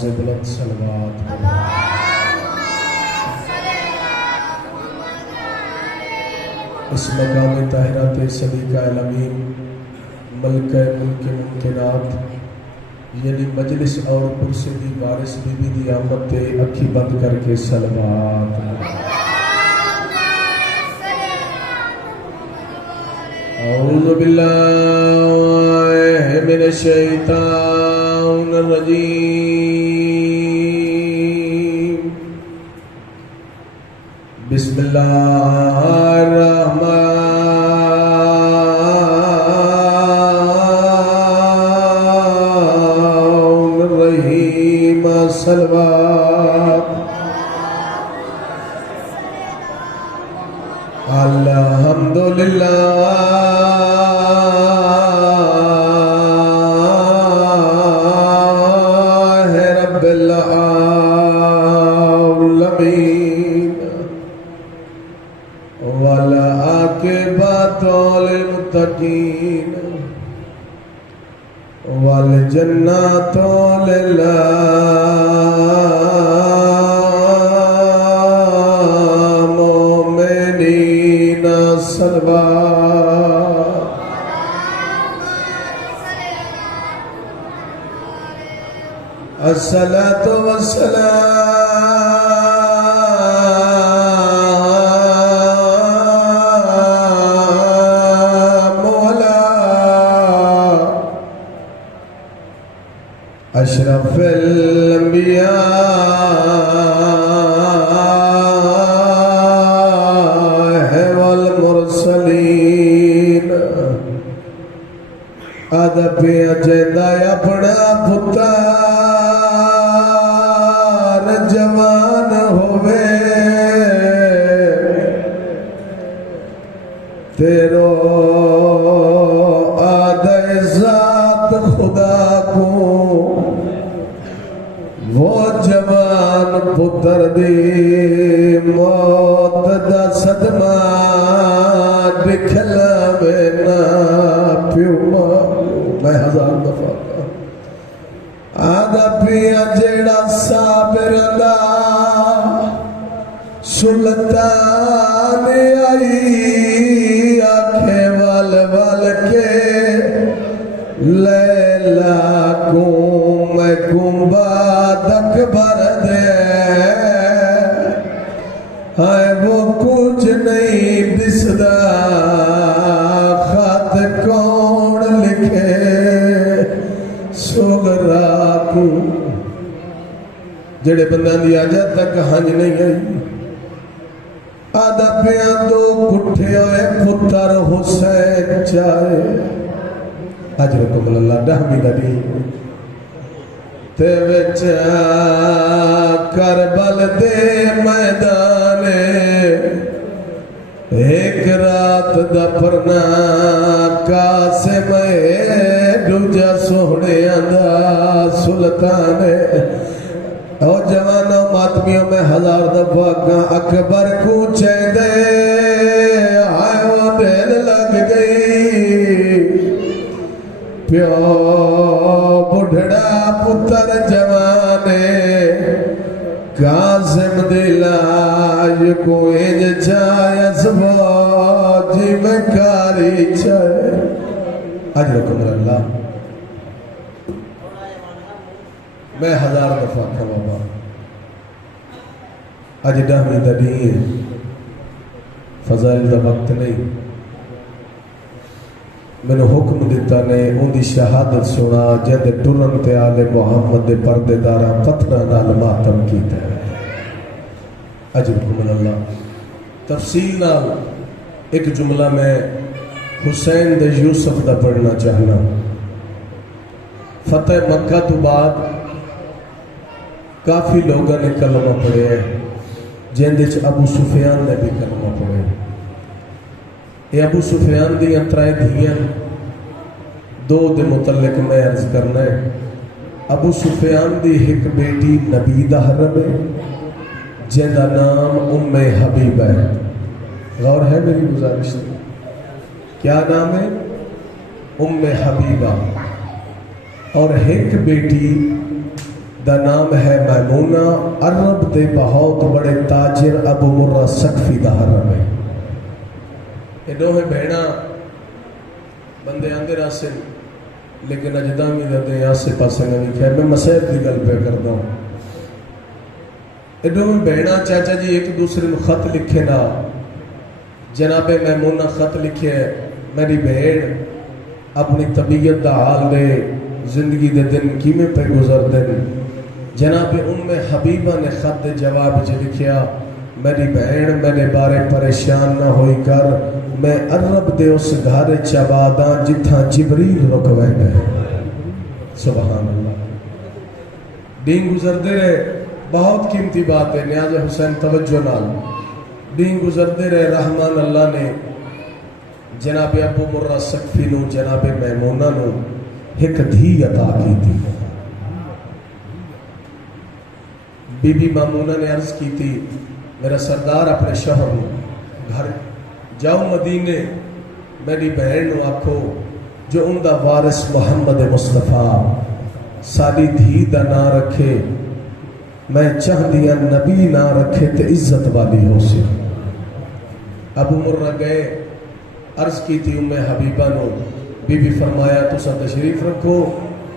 آواز بلند صلوات اس مقام طاہرہ تے صدیقہ الامین ملکہ ملک ممکنات یعنی مجلس اور کرسی دی وارث بی بی دی آمد تے اکھی بند کر کے صلوات اعوذ باللہ من الشیطان الرجیم بسم اللہ الرحمن الرحیم صلوات الحمدللہ رب العالمین والعاقبۃ للمتقین والجنات للمؤمنین صلوات الصلاۃ والسلام علی اشرف الانبیاء والمرسلین ادب اجدا اپنا پتر جوان ہوئے تیرو آدھے ذات خدا کو وہ جوان پتر دی موت دا صدمہ دکھلا میں نا پیو میں ہزار دفعہ آدھا پیا جیڑا صابر دا سلطان آئی آنکھیں وال وال کے لیلا میں گنباد اکبر دے ہائے وہ کچھ نہیں دسدا خط کون لکھے سغرا کو جڑے بندہ دی آجا تک ہنج نہیں آئی آدھا پیاں دو کٹھے ہوئے پتر حسین چاہے اجرکم اللہ رحمی دلی تے وچا کربل دے میدانے ایک رات دا پرنا قاسم دوجا سوہنے آندھا سلطانے او جوانوں ماتمیوں میں ہزار دفعہ اکبر کو چاہ دے آئے وہ دل لگ گئی پیو بڑھڑا پتر جوانے قاسم دلاج کو انج چاہے سواجی میں کاری چاہے اجرکم اللہ میں ہزار دفعہ کھا بابا اج ڈہمی دنی ہے فضائل دا وقت نہیں میں نے حکم دیتا نے ان دی شہادت سنا جد ٹرن تے آلے محمد دے پردے دارا پتھرہ نال ماتم کیتا ہے اجرکم اللہ تفصیل نال ایک جملہ میں حسین دے یوسف دا پڑھنا چاہنا فتح مکہ تو بعد کافی لوگوں نے کلمہ پڑھے ہیں جندچ ابو سفیان نے بھی کلمہ پڑھے یہ ابو سفیان دی انترائے دھیاں دو دے متعلق میں عرض کرنا ہے ابو سفیان دی ایک بیٹی نبیدہ حرم ہے جندہ نام ام حبیبہ ہے غور ہے میری گزارش نہیں کیا نام ہے ام حبیبہ اور ایک بیٹی دا نام ہے میمونہ، عرب دے بہت بڑے تاجر ابو مرہ سقفی دا حرم ہے۔ یہ دوہے بہنا بندے آندے راسے لیکن اجدامی دے آسے پاسے نہیں کیا، میں مسائل دی گل پہ کرتا ہوں۔ یہ دوہے بہنا چاچا جی ایک دوسرے کو خط لکھے نا، جناب میمونہ خط لکھے میری بہن اپنی طبیعت دا حال دے زندگی دے دن کیمیں پہ گزر دن۔ جناب حبیبہ نے خط دے جواب جو لکھیا، میری بہن میرے بارے پریشان نہ ہوئی کر، میں عرب دے اس گھر چباداں جتھاں جبریل رکوے گئے۔ سبحان اللہ، دین گزردے رہے، بہت قیمتی بات ہے، نیاز حسین توجہ نال، دین گزردے رہے، رحمان اللہ نے جناب ابو مرہ سقفی نو جناب میمونہ نو ایک دھی عطا کی تھی۔ بی بی میمونہ نے عرض کی تھی، میرا سردار اپنے شوہر گھر جاؤ مدینے، میری بہن نو آکھو جو ان دا وارث محمد مصطفیٰ ساری دھی دا نہ رکھے، میں چاہ دیا نبی نہ رکھے تے عزت والی ہو سی۔ ابو مرہ گئے، عرض کی تھی حبیبہ نو، بی بی فرمایا تسا تشریف رکھو،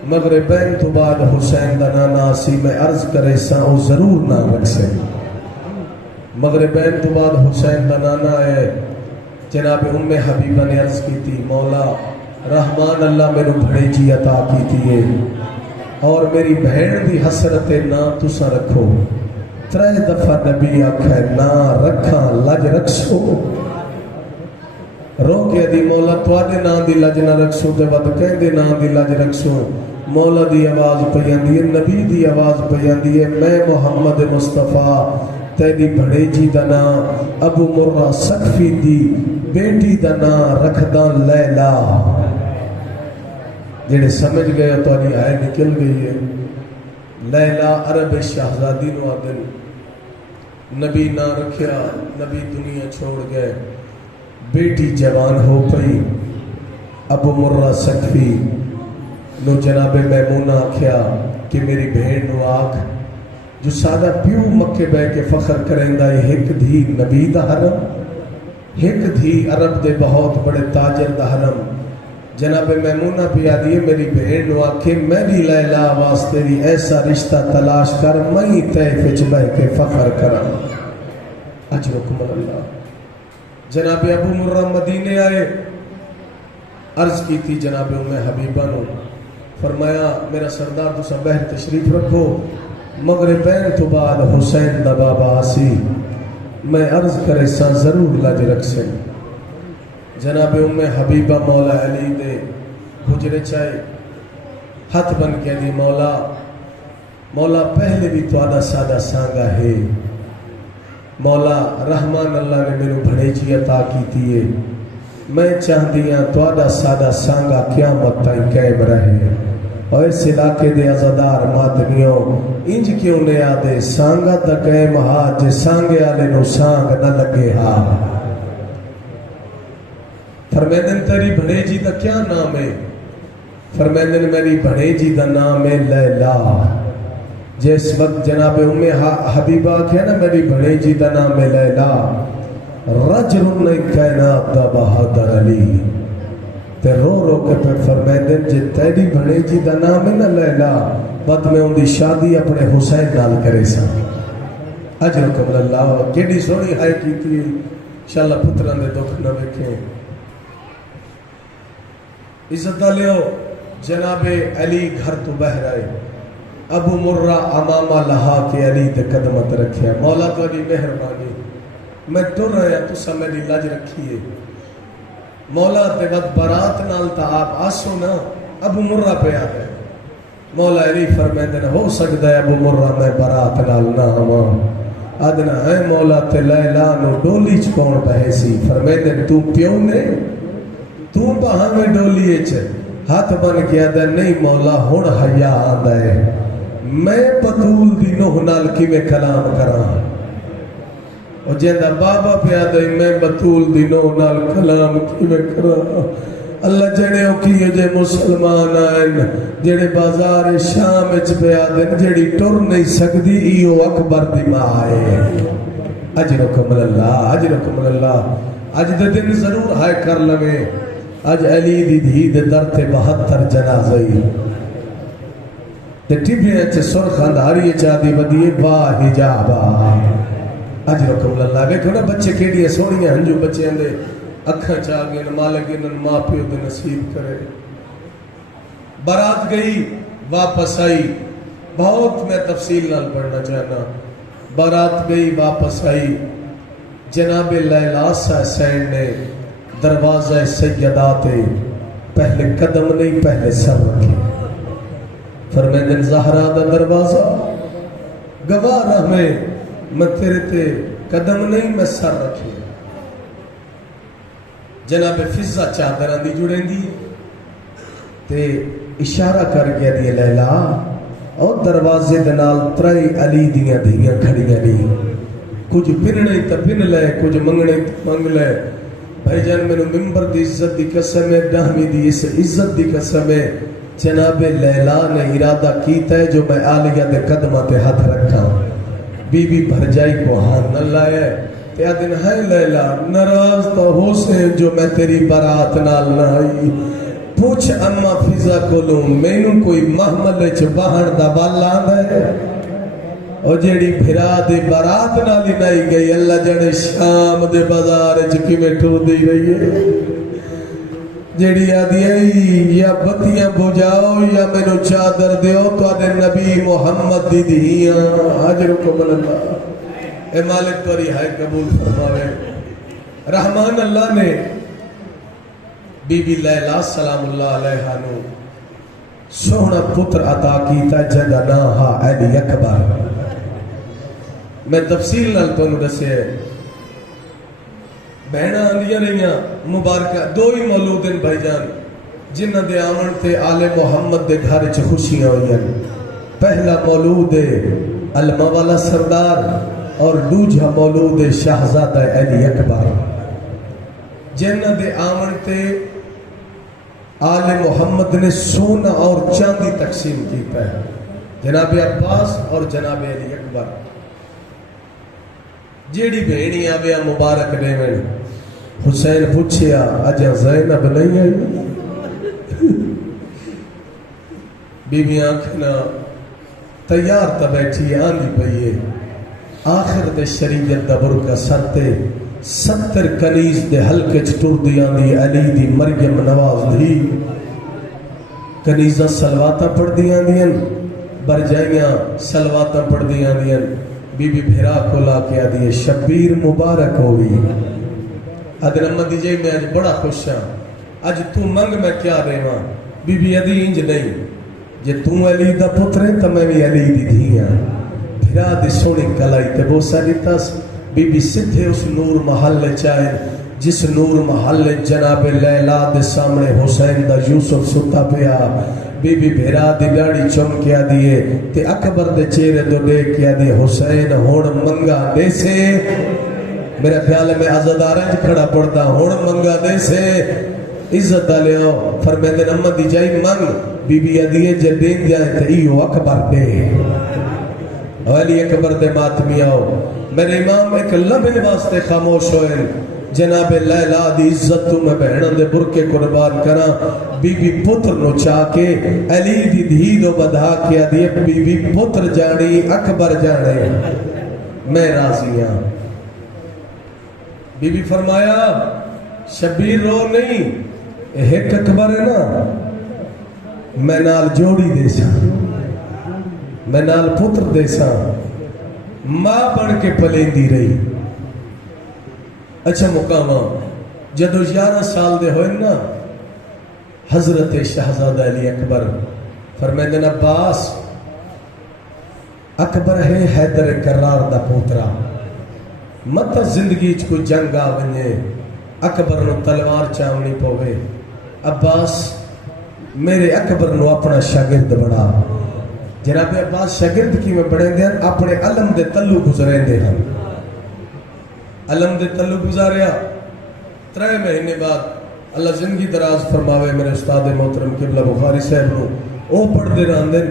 مغربین تو بعد حسین دا نانا سی، میں عرض کرے سا او ضرور نہ رکھ سے۔ مغربین تو بعد حسین دا نانا ہے، جناب حبیبہ نے عرض کی تھی، مولا رحمان اللہ میں نے بھڑے جی عطا کی تھی اور میری بہن دی حسرت نہ تسا رکھو۔ 3 دفعہ نبی آکھا ہے نہ رکھا لج رکھسو، رو کے دی مولا توڑے نا دی لج نہ رکھسو تے ود کہیں دے نا دی لج رکھسو۔ مولا دی آواز پیاندی ہے، نبی دی آواز پیاندی ہے، میں محمد مصطفیٰ تیری بھڑے جی دا نا ابو مرہ سقفی دی بیٹی دا نا رکھداں لیلا۔ جنہیں سمجھ گئے تو آنی آئے نکل گئی ہے۔ لیلا عرب شہزادی نو آدن، نبی نہ رکھیا، نبی دنیا چھوڑ گئے، بیٹی جوان ہو پئی، ابو مرہ سقفی نو جناب میمونہ آکھیا کہ میری بہن نو آکھ جو سادہ پیو مکے بے کے فخر کریں دا یہ ایک دھی نبی دا حرم، ایک دھی عرب دے بہت بڑے تاجر دا حرم۔ جناب میمونہ پیا دیئے میری بہن نو آکھے میں بھی لیلا واسطے دی ایسا رشتہ تلاش کر، میں طیف بے کے فخر کرم۔ اجرکم اللہ۔ جناب ابو مرہ مدینے آئے، عرض کی تھی جناب حبیبہ نو، فرمایا میرا سردار تسا بہر تشریف رکھو، مغربین تو بعد حسین دا بابا آسی، میں عرض کرے سا ضرور لج رکھ سے۔ جناب حبیبہ مولا علی دے حجرے چاہے ہاتھ بن کے دی، مولا پہلے بھی تو آدھا سادہ سانگا ہے، مولا رحمان اللہ نے میرے بھڑے جی عطا کی تھی، میں چاہ دیا تو آدھا سادہ سانگا قیامت تائیں قائم رہے، اور اس علاقے دے عزادار مادنیوں انج کیوں نے آدھے سانگا دا قائم ہا، جے سانگے آلے نو سانگ نہ لگے ہا۔ فرمیدن تیری بھڑے جی دا کیا نام ہے؟ فرمیدن میری بھڑے جی دا نام ہے لیلا۔ جس وقت جناب حبیبہ کیا نا میری بھڑے جی دا نام ہے لیلا، رجل کائنات دا بہادر علی تے رو رو کے پہ فرمیدن جے تیری بھڑے جی دا نام ہے نا لیلا، بعد میں ان دی شادی اپنے حسین نال کرے سا۔ اجرکم اللہ، کیڑی سونی ہائے کی تھی، انشاءاللہ پتران دے دکھ نہ بیکھیں۔ عزت لیو جناب علی گھر تو بہر آئے، ابو مرہ امامہ لہا کے علی دے قدمت رکھیا، مولا تو علی مہربانی، میں ڈر رہا تو سا میری لج رکھیے، مولا تے وقت برات نال تا آپ آسو نا، ابو مرہ پہ آئے، مولا علی فرمیدن ہو سکتا ہے ابو مرہ میں برات نال نہ ہوا، آدنا ہے مولا تے لیلا نو ڈولی چکون پہے سی، فرمیدن تو پیوں نے تو بہاں میں ڈولیے چھے، ہاتھ بن گیا دے نہیں مولا ہون حیا آدھا ہے، میں بطول دی نوح نال کی میں کلام کران، اور جیندہ بابا پہ آدھا ہے میں بطول دی نوح نال کلام کی میں کران، اللہ جڑے اوکھی جے مسلمان آئین جڑے بازار شام اچ پیا دن جڑی ٹر نہیں سکدی ایو اکبر دی ماں آئے اجرکم اللہ اجرکم اللہ اج دے دن ضرور ہائے کر لوے اج علی دی دھی دے در تے 72 جنازے تے ٹیبیاں چ سرخ اندھاری چا دی ودی با حجابا اجرکم اللہ ویکھو نا بچے کیڑی سونیاں ہنجو بچیاں دے اکھاں چا گئے مالک انہاں ماں پیو دے نصیب کرے بارات گئی واپس آئی بہت میں تفصیل نال پڑھنا چاہنا بارات گئی واپس آئی جناب لیلا حسین نے دروازہ سیدہ تے پہلے قدم نہیں پہلے سر رکھے فرمیدن زہرا دا دروازہ گواہ رہ میں تیرے تے قدم نہیں میں سر رکھے جناب فضہ چادران دی جڑیں دی تے اشارہ کر گیا دی لیلا اور دروازے دنال ترائی علی دیاں دیاں کھڑیاں نہیں کچھ پھرنے تا پھن لے کچھ منگنے تا منگ لے بھائی جان میں نے ممبر دی عزت دی قسم ہے ڈہمی دی اس عزت دی قسم ہے جناب لیلا نے ارادہ کیتا ہے جو میں آلیہ دے قدمہ تے ہاتھ رکھا بی بی بھر جائی کو ہاتھ نہ لائے تے دن ہے لیلا ناراض تو ہو سے جو میں تیری برات نال نہ آئی پوچھ اما فضا کو لوں میں نوں کوئی محمل چ باہر دا بالا ہے اور جیڑی بھرا دے برات نالی نائی گئی اللہ جڑے شام دے بازار چکی میں ٹھو دی رہی ہے جیڑی آدھی آئی یا بتیاں بجاؤ یا میں نو چادر دیو تو آدھے نبی محمد دی دھیاں حجرکم اللہ اے مالک توری ہائے قبول فرماوے رحمان اللہ نے بی بی لیلا سلام اللہ علیہ نو سونا پتر عطا کیتا جگہ ناہا علی اکبر میں تفصیل نال تو دسے بہنہ آندیاں رہیاں مبارکہ دو ہی مولود ہیں بھائی جان جنہ دے آمن تے آل محمد دے گھر چ خوشیاں ہوئیں پہلا مولود علمہ والا سردار اور دوجہ مولود شہزادہ علی اکبر جنہ دے آمن تے آل محمد نے سونا اور چاندی تقسیم کیتا ہے جناب عباس اور جناب علی اکبر جیڑی بہنی آبیا مبارک دیویں حسین پوچھیا اجا زینب نہیں آئی بی بی آنکھنا تیار تا بیٹھی آندھی پئیے آخر دے شریعت دا برکہ سرتے 70 کنیز دے حلقے چٹور دی آندھی علی دی مریم نواز دی کنیزہ سلواتہ پڑھ دی آندھیں برجائیاں سلواتہ پڑھ دی آندھیں بی بی بھیرا کو لا کے آدھی شبیر مبارک ہوگی ادھر امہ دیجئے میں آج بڑا خوش ہاں آج تو منگ میں کیا رہا بی بی ادھی انج نہیں جے تو علی دا پتر ہے تو میں بھی علی دی دھیاں بھیرا دی سونی کلائی تے وہ ساری تاس بی بی سدھے اس نور محل چاہے جس نور محل جناب لیلا دے سامنے حسین دا یوسف ستا پیا بی بی بھیرا دی گاڑی چم کیا دیئے تے اکبر دے چہرے دو دے کیا دیئے حسین ہون منگا دے سے میرا خیال ہے میں عزدارنج کھڑا پڑتا ہون منگا دے سے عزت دالے آؤ فرمیدن امہ دی جائی منگ بی بی ادیے جدین جائے تے ایو اکبر دے علی اکبر دے ماتمی آؤ میرے امام ایک لبن واسطے خاموش ہوئے جناب لیلا دی عزت تو میں بہنوں دے برکے قربان کرا بی بی پتر نو چاکے علی دی دھی دو بدھا کیا دیئے بی بی پتر جانی اکبر جانے میں راضی ہاں بی بی فرمایا شبیر رو نہیں ایک اکبر ہے نا میں نال جوڑی دے سا میں نال پتر دے سا ماں بن کے پلیندی رہی اچھا مقامہ جدو 11 سال دے ہوئے نا حضرت شہزادہ علی اکبر فرمیدن عباس اکبر ہے حیدر کرار دا پوترا مت زندگی کو جنگ آونے اکبر نو تلوار چاونی پوے عباس میرے اکبر نو اپنا شاگرد بڑھا جناب عباس شاگرد کی میں بڑھیں دے اپنے علم دے تلو گزریں دے ہم علم دے تلو گزاریا 3 مہینے بعد اللہ زندگی دراز فرماوے میرے استاد محترم قبلہ بخاری صاحب نو او پڑھ دے راندن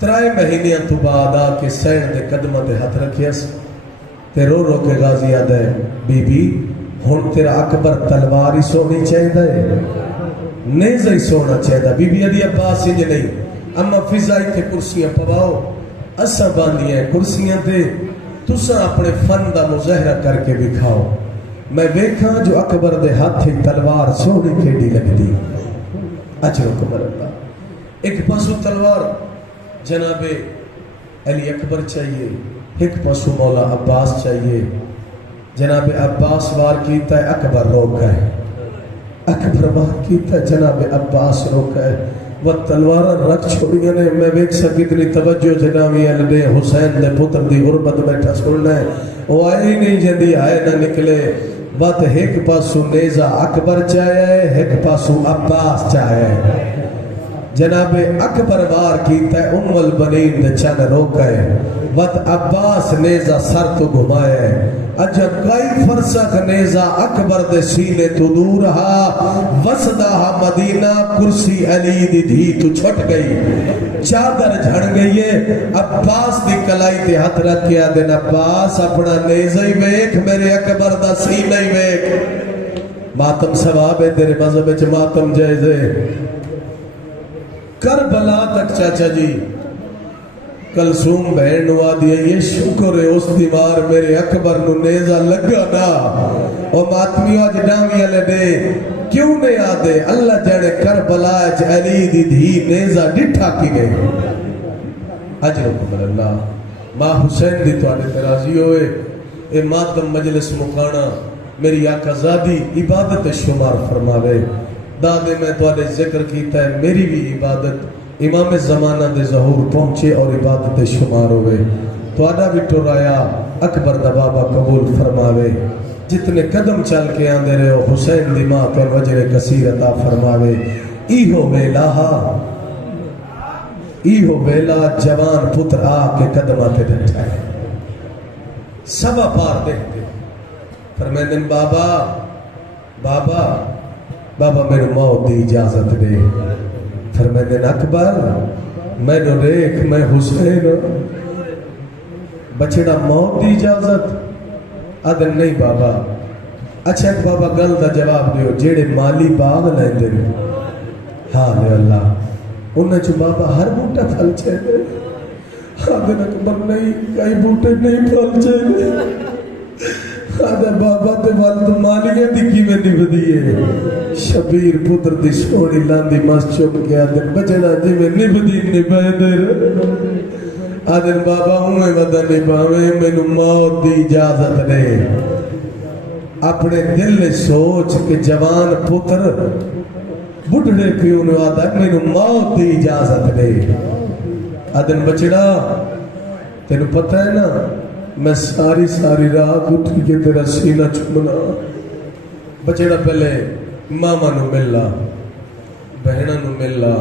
3 مہینیاں تو بعد آ کے سین دے قدمہ دے ہاتھ رکھیا سی تے رو رو کے غازی آدھا ہے بی بی ہن تیرا اکبر تلوار ہی سونی چاہیے ہے نیزہ ہی سونا چاہیے بی بی ادھی عباس سنج نہیں اما فضائی تے کرسیاں پواؤ اسا باندھی ہیں کرسیاں تے تسا اپنے فن دا مظاہرہ کر کے دکھاؤ میں دیکھا جو اکبر دے ہاتھ تلوار سونی کیڑی لگ دی اچھا اکبر اللہ ایک پاسو تلوار جناب علی اکبر چاہیے ایک پاسو مولا عباس چاہیے جناب عباس وار کیتا ہے اکبر روکا ہے اکبر وار کیتا ہے جناب عباس روکا ہے وہ تلوارہ رکھ چھوڑیاں نے میں بیک سکی اتنی توجہ جناوی علی حسین دے پتر دی غربت بیٹھا سننا ہے وہ آئے ہی نہیں جندی آئے نہ نکلے بات ایک پاسو نیزہ اکبر چاہے ہے ایک پاسو عباس چاہے ہے جناب اکبر وار کیتا ہے ام البنین دے چن روکا ہے بات عباس نیزہ سر تو گھمائے ہے اجب کئی فرسخ نیزہ اکبر دے سینے تو دور ہا وسدہ مدینہ کرسی علی دی دھی تو چھٹ گئی چادر جھڑ گئی ہے عباس دی کلائی تے ہاتھ رکھ کے آدھن عباس اپنا نیزہ ہی بیک میرے اکبر دا سینہ ہی بیک ماتم ثواب ہے تیرے مذہب وچ ماتم جائز ہے کربلا تک چاچا جی کلثوم بہن نو آدھی ہے یہ شکر ہے اس دیوار میرے اکبر نو نیزہ لگا نا اور ماتمیو آج ڈامی علی دے کیوں نہیں آدھے اللہ جانے کربلا اچ علی دی دھی نیزہ ڈٹھا کی گئے اجرکم اللہ ماں حسین دی تو آنے ترازی ہوئے اے ماتم مجلس مکانا میری آقا زادی عبادت شمار فرماوے دادے میں تو آنے ذکر کیتا ہے میری بھی عبادت امام زمانہ دے ظہور پہنچے اور عبادت شمار ہوئے تو آنا بھی ٹورایا اکبر دا بابا قبول فرماوے جتنے قدم چل کے آندے رہے ہو حسین دی ماں تو وجر کثیر عطا فرماوے ایہو بیلا جوان پتر آ کے قدمہ تے ڈٹھا ہے سبا پار دیکھتے فرمیندن بابا میرے موت دی اجازت دے فرمیندن اکبر میں نو ریکھ میں حسین بچڑا موت دی اجازت آدھن نہیں بابا اچھا ایک بابا گل دا جواب دیو جیڑے مالی باغ لیں دے حال اللہ انہیں جو بابا ہر بوٹا پھل چھے دے آدھن اکبر نہیں کئی بوٹے نہیں پھل چھے دے آدھے بابا تے والد مالیاں دی کی میں نہیں بدیئے شبیر پتر دی سونی لاندی ماس چوب کے آدھن بچڑا جی میں نہیں بدی نہیں پائے دے آدھن بابا ہمیں ودا نہیں پاوے میں نو موت دی اجازت دے اپنے دل نے سوچ کہ جوان پتر بڑھڑے کیوں نے آدھا میں نو موت دی اجازت دے آدھن بچڑا تینو پتہ ہے نا میں ساری رات اٹھ کے تیرا سینہ چمنا بچڑا پہلے ماما نو ملا بہنہ نو ملا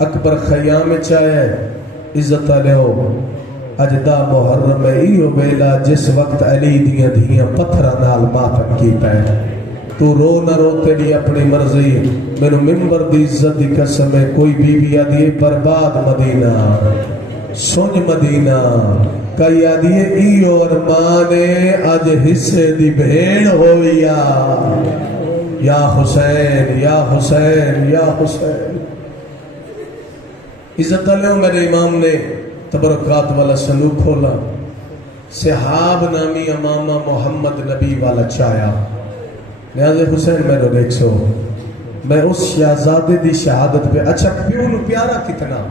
اکبر خیام چاہے عزت لیو اجدہ محرم ایو بیلا جس وقت علی دیاں دھیاں پتھرہ نال ماتم کیتا ہے تو رو نہ رو تیری اپنی مرضی میں نو ممبر دی عزت دی قسم ہے کوئی بی بی آدھی برباد مدینہ سنج مدینہ کئی آدھی ایو ارمانے آج حصے دی بھیڑ ہویا یا حسین یا حسین یا حسین عزت علیہ میرے امام نے تبرکات والا صندوق کھولا صحاب نامی امامہ محمد نبی والا چایا نیاز حسین میں نے دیکھ سو میں اس شہزادے دی شہادت پہ اچھا پیون پیارا کتنا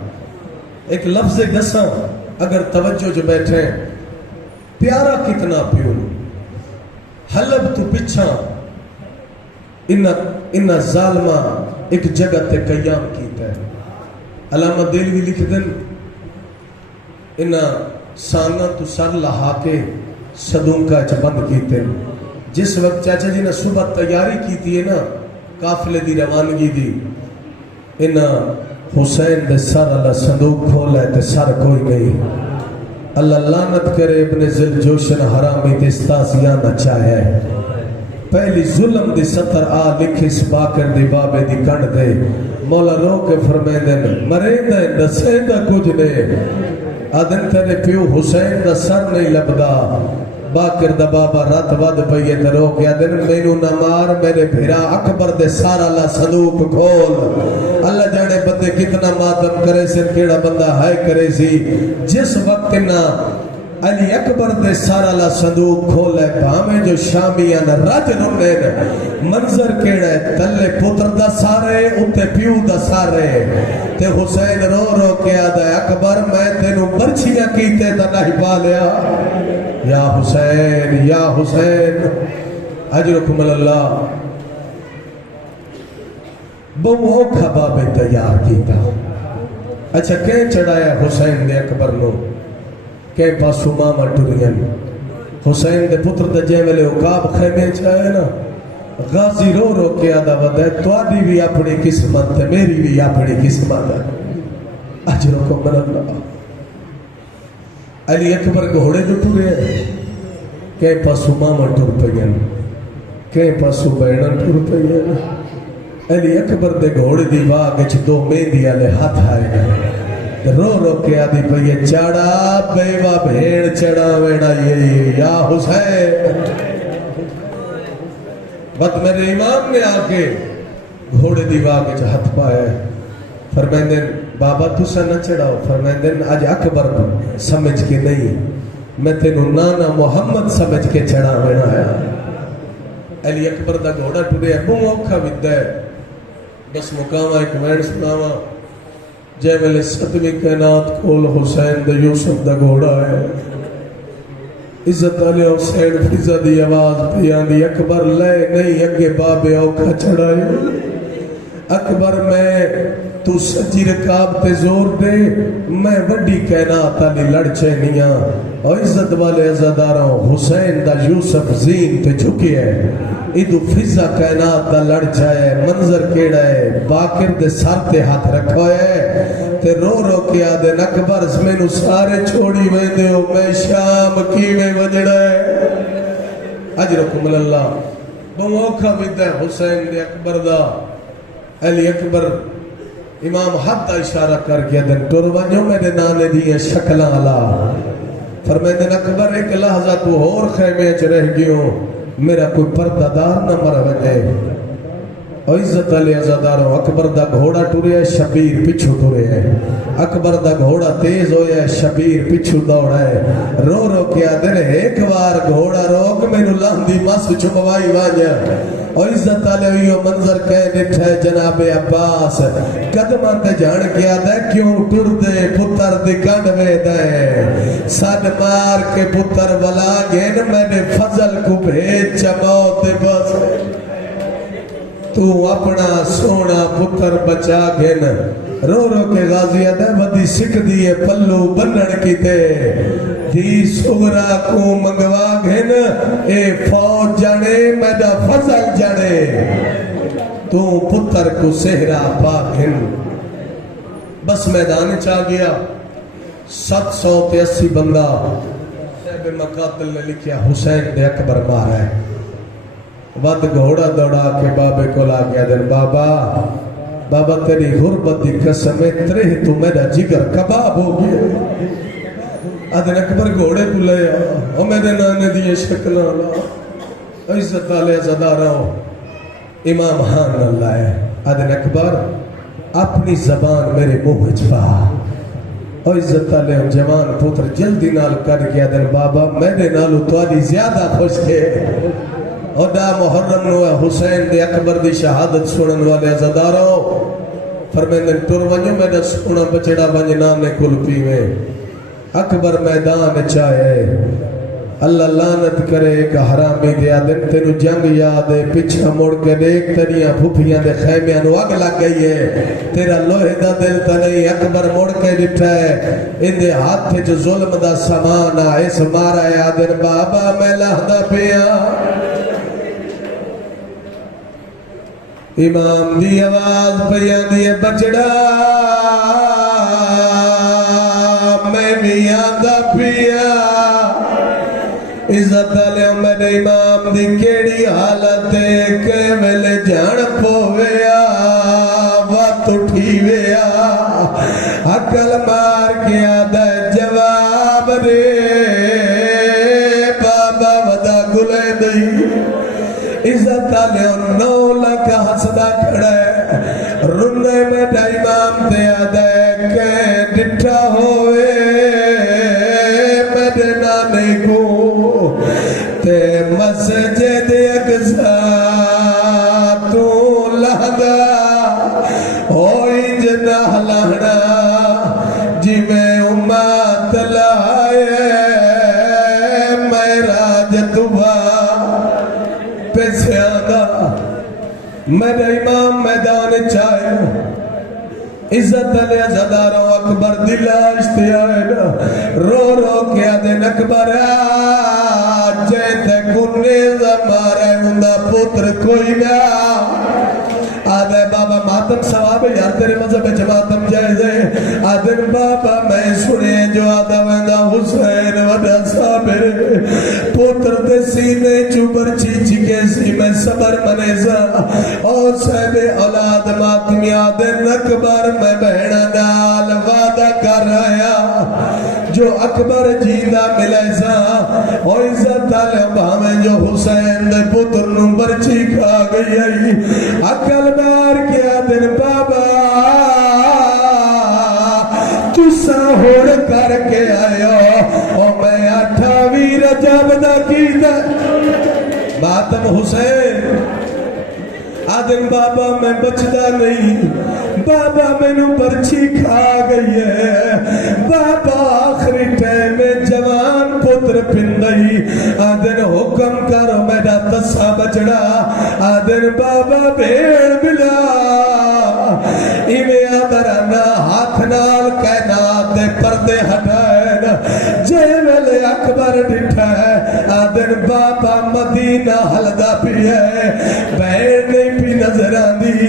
ایک لفظ دساں اگر توجہ جو بیٹھے پیارا کتنا پیون حلب تو پچھا انہ ظالمہ ایک جگہ تے قیام کیتا ہے علامہ دلوی لکھ دن انہ سانگا تو سر لہا کے صدوں کا بند کیتے جس وقت چاچا جی نے صبح تیاری کی تھی نا قافلے دی روانگی دی انہ حسین دے سر اللہ صندوق کھولا ہے تے سر کوئی نہیں اللہ لعنت کرے ابن ذل جوشن حرامی تے استاسیاں نہ چاہے پہلی ظلم دی سطر آ لکھس باکر دی بابے دی کنڈ دے مولا رو کے فرمائے دن مرے دے نسے دا کچھ دے آدن تیرے پیو حسین دا سر نہیں لبدا باکر دا بابا رات ود پئیے تے رو کے آدن مینوں نہ مار میرے بھیرا اکبر دے سارا لا صندوق کھول اللہ جانے بندے کتنا ماتم کرے سے کیڑا بندہ ہے کرے سی جس وقت نہ علی اکبر دے سارا لا صندوق کھولے بھامے جو شامیان رج رنین منظر کیڑے تلے پتر دا سارے اتے پیو دا سارے تے حسین رو رو کے آدھا اکبر میں تینوں برچیاں کیتے تا نہیں پالیا یا حسین اجرکم اللہ بہو اوکھا بابے تیار کیتا اچھا کہیں چڑھایا حسین دے اکبر نو کہ پاسو ماما ٹرین حسین دے پتر دے جے ویلے عقاب خیمے چاہے نا غازی رو رو کے آدھا ودا ہے تواری بھی اپنی قسمت ہے میری بھی اپنی قسمت ہے اجرکم من اللہ علی اکبر گھوڑے جو ٹورے ہیں کہ پاسو ماما ٹور پہین کہ پاسو بینن ٹور پہین علی اکبر دے گھوڑے دی واگچ دو میندی آلے ہاتھ آئے گا رو رو کے آدھی پہ یہ چڑھا بیوہ بھیڑ چڑھا ویڑا یہ یا حسین وقت میرے امام نے آکے گھوڑے دیوا کے ہاتھ پائے فرمائندن بابا تو سا نہ چڑھاؤ فرمائندن آج اکبر سمجھ کے نہیں میں تینوں نانا محمد سمجھ کے چڑھا ویڑا ہے علی اکبر دا گھوڑا ٹوڑے ہے بوں اوکھا ودہ ہے بس مقامہ ایک وین سناوا جے ویلے ستویں کائنات کول حسین دا یوسف دا گھوڑا ہے عزت علی حسین فضا دی آواز پیان دی اکبر لے نہیں اگے بابے اوکھا چڑھائے اکبر میں تو سجی رکاب تے زور دے میں وڈی کائنات علی لڑ چینیاں اور عزت والے عزاداراں حسین دا یوسف زین تے جھکی ہے ادو فضا کائنات دا لڑ جائے منظر کیڑا ہے باکر دے سر تے ہاتھ رکھو ہے تے رو رو کے آدھے اکبر میں نو سارے چھوڑی میں دے ہو میں شام کی میں وجڑا ہے اجرکم اللہ بموکھا بیدہ حسین دے اکبر دا علی اکبر امام حد اشارہ کر کے دن ٹرونیوں میرے نانے دیئے شکلہ اللہ فرمائندن اکبر ایک لحظہ تو اور خیمے چ رہ گیوں میرا کوئی پردہ دار نہ مر وجے اور عزت علی عزاداروں اکبر دا گھوڑا ٹورے ہے شبیر پچھو ٹورے ہے اکبر دا گھوڑا تیز ہویا ہے شبیر پچھو دوڑا ہے رو رو کیا دن ایک بار گھوڑا روک میں نو لاندی مس چھپوائی واجہ اور عزت علیہ منظر کہہ نٹھے جناب عباس قدمان تے جان کیا دے کیوں ٹر دے پتر دی کنڈوے دے سن مار کے پتر ولا گین میں نے فضل کو بھیج چماؤ دے بس تو اپنا سونا پتر بچا گین رو رو کے غازی دے ودی سکھ دیئے پلو بنن کی تے دی سغرا کو منگوا گھن اے فوج جانے میڈا فضل جانے تو پتر کو سہرا پا گھن بس میدان چاہ گیا 780 بندہ صاحب مقاتل نے لکھیا حسین دے اکبر مارا ہے ود گھوڑا دوڑا کے بابے کو لا گیا دن بابا تیری غربت دی قسم ترہ تو میرا جگر کباب ہو گیا ادن اکبر گھوڑے کو لے او میرے نانے دیئے شکل اللہ عزت علیہ زدارہ امام حان اللہ ہے ادن اکبر اپنی زبان میرے منہ چھپا او عزت علیہ جوان پتر جلدی نال کر گیا دن بابا میرے نالو تو آدھی زیادہ خوش تھے اور دا محرم نو حسین دے اکبر دی شہادت سنن والے عزداروں فرمیندن ٹر ونجو میں دا سونا بچڑا ونجنا نے کل پیوے اکبر میدان چاہے اللہ لانت کرے ایک حرامی دیا دن تینو جنگ یاد ہے پیچھا موڑ کے دیکھ تنیاں پھوپیاں دے خیمیاں نو اگ لگ گئی ہے تیرا لوہے دا دل تا نہیں اکبر موڑ کے ڈٹھا ہے ان دے ہاتھ جو ظلم دا سامان اس مارا ہے آدن بابا میں لہدہ پیا امام دی آواز پیاں دی بچڑا میں بھی آدھا پیا عزت والے میرے امام دی کیڑی حالت کے ویلے جان پویا وات اٹھی ویا عقل مار کے آدھا جواب رے بابا ودا گلے دئی عزت والے 9 لاکھ ہسدا کھڑا ہے روندے میرا امام تے آدھا کہ ڈٹھا ہوئے میرے نانے کو تے مسجد اقصا تو لہدا ہوئی جناح لہنا جی میں امات لائے میراج دبا پیسے آدھا میرا امام میدان چاہے عزت علیہ زداروں اکبر دلاش تیائے رو رو کیا دن اکبر جیتے کنے زمارے ہندہ پتر کوئی نہ آدھے بابا ماتم ثواب ہے یار تیرے مذہب جماعتم جائزے آدھے بابا میں سنے جو آدھا ویندہ حسین وڈا صابر پتر دے سینے چوبر چیچی کے سی میں صبر منیزا اور صاحب اولاد ماتمی آدھے اکبر میں بہنہ نال وعدہ کر رہا جو اکبر جیدہ ملیزا اور عزت آلے بھامیں جو حسین دے پتر نمبر چی کھا گئی ہے عقل بار کیا دن بابا تسا ہوڑ کر کے آیا اور میں 28 رجب دا کی دا ماتم حسین آدم بابا میں بچدا نہیں بابا میں نو پرچی کھا گئی ہے بابا آخری ٹائم میں جوان پتر پندئی آدن حکم کرو میرا تسا بچڑا آدن بابا بھیڑ ملا ایویں آدرانا ہاتھ نال کائنات پردے ہٹائے جے ویلے اکبر ڈٹھا ہے آدن بابا مدینہ حلدہ پی ہے بھیڑ نہیں پی نظر آندی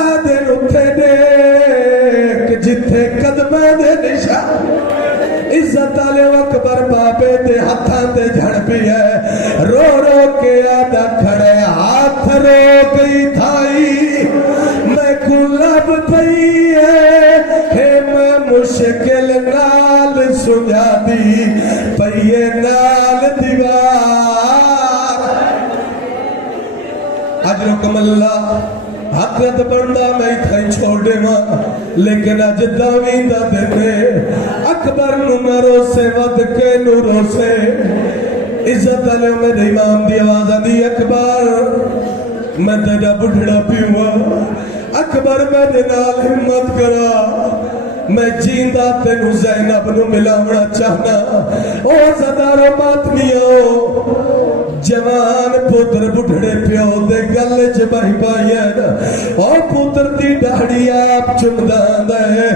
آدن اٹھے دیکھ جتھے قدمہ دے نشان عزت آلے اکبر بابے دے ہتھاں دے جھڑ پی ہے رو رو کے آدھا کھڑے ہاتھ رو گئی تھائی میں کلب پئی ہے میں مشکل نال سجا دی پئیے نال دیوار اجرکم اللہ حقیقت بندہ میں تھائی چھوڑے ماں لیکن اج داوین دا دینے اکبر نمروں سے ود کے نوروں سے عزت علیہ میرے امام دی آواز دی اکبر میں تیرا بڑھڑا پیوا اکبر میرے نال ہمت کرا میں جیندہ تینو زینب نو ملاونا چاہنا او زدارو ماتمیو جوان پتر بڑھڑے پیو دے گلے چباہی پائین اور پتر دی ڈاڑی آپ چمدان دے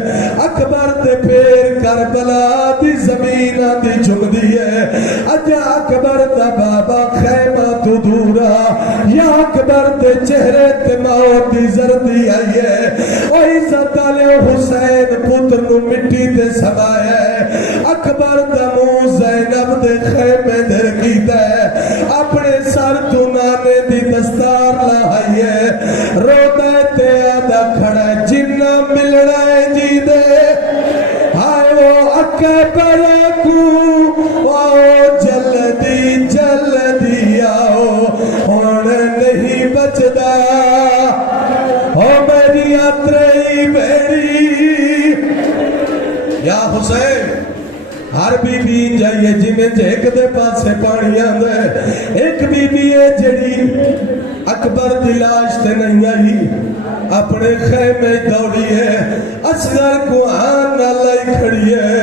اکبر دے پیر کربلا دی زمین دی چمدی ہے اجا اکبر دا بابا خیمہ تو دورا یا اکبر دے چہرے تے موت دی زردی آئی ہے اور عزت علیہ حسین پتر نو مٹی تے سمایا ہے اکبر دا منہ زینب دے خیمے در کیتا ہے اپنے سر تو نانے دی دستار لائی ہے رو دیتے آدھا کھڑا جنہ مل رہے جی دے آئے وہ اکبر کو آؤ جلدی آؤ ہون نہیں بچدا ہو میری اترئی بیڑی یا حسین ہر بی بی جائیے جی میں جیک دے پاس سے پانی آندے ایک بی بی ہے جڑی اکبر دلاش تے نہیں آئی اپنے خیمے دوڑی ہے اصغر کو آن نہ لائی کھڑی ہے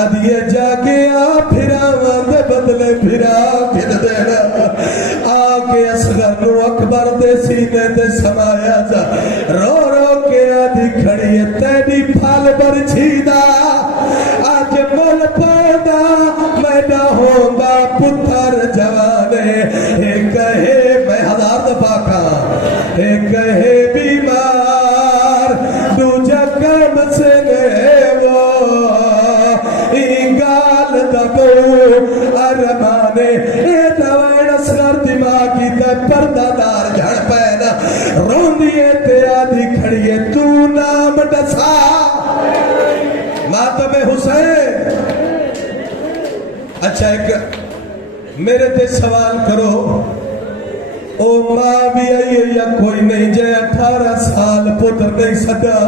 آدھیے جاگے آ پھرا واندے بدلے پھرا پھر دینا آگے اصغر نو اکبر دے سینے دے سمایا جا رو رو کے آدھی کھڑی ہے تیری پھال برچھیدہ آج مل پودا میڈا ہوندہ پتھر جوانے ایک کہے میں 1000 دفعہ کہا ایک کہے بیمار دوجہ کم سے گئے وہ انگال دبو ارمانے پردہ دار جھڑ پین روندیے تے آدھی کھڑیے تو نام ڈسا ماتم حسین. اچھا ایک میرے تے سوال کرو او ماں بھی آئی یا کوئی نہیں جے 18 سال پتر نہیں صدا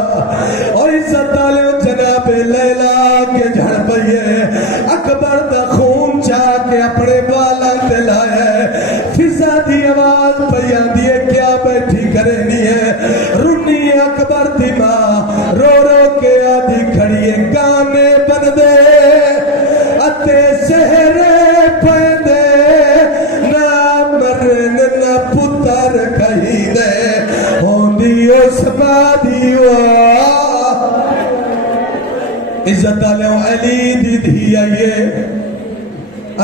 اور عزت آلے جناب لیلا کے جھڑ پئیے اکبر دا خون چاہ کے اپنے بالا دلائے فضا دی آواز پیا دیے کیا بیٹھی کرنی ہے رنی اکبر دی ماں رو رو کے آدھی کھڑیے گانے بن دے اتے سہرے پیندے پتر کہیں دے ہوندیو سما دیو عزت علیہ علی دی دھی آئیے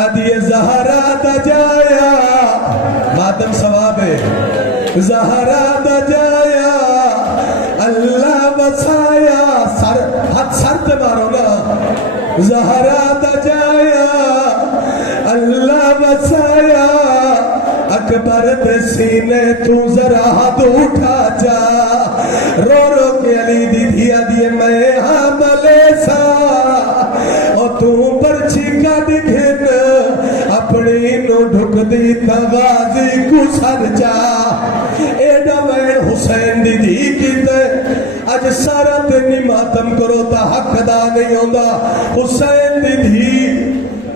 آدھی زہرا دا جایا ماتم ثواب ہے زہرا دا جایا اللہ بسایا ہاتھ سر تے مارو نا زہرا دا جایا اللہ بسایا اکبر دے سینے تو ذرا ہاتھ اٹھا جا رو رو کے علی دی دھیا دیے میں حاملے سا اور تو پرچی کا دکھن اپنی نو ڈھک دی تغازی کو سر جا ایڈا میں حسین دی دھی کی تے اج سارا تینی ماتم کرو تا حق دا نہیں ہوندہ حسین دی دھی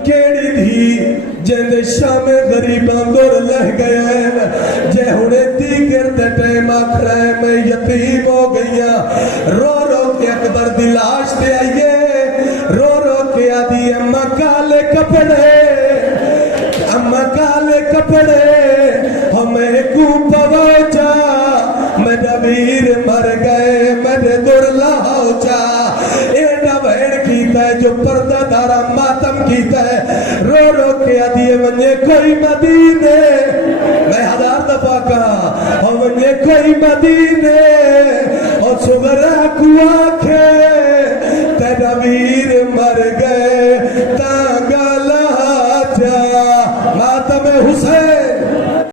کیڑی دھی جن شام غریباں دور لہ گئے ہیں جے ہونے دیگر دے ٹیم آکھرائے میں یتیم ہو گئیا رو رو کے اکبر دی لاش دے آئیے رو رو کے آدھی اماں کالے کپڑے اماں کالے کپڑے ہمیں کو پوچا میرا ویر مر گئے میرے دور لاؤ چا ایڈا بہن کیتا ہے جو پردہ دارا ماتم کیتا ہے رو رو کے آدھیے منجے کوئی مدینے میں 1000 دفعہ کہا اور منجے کوئی مدینے اور صغرہ کوا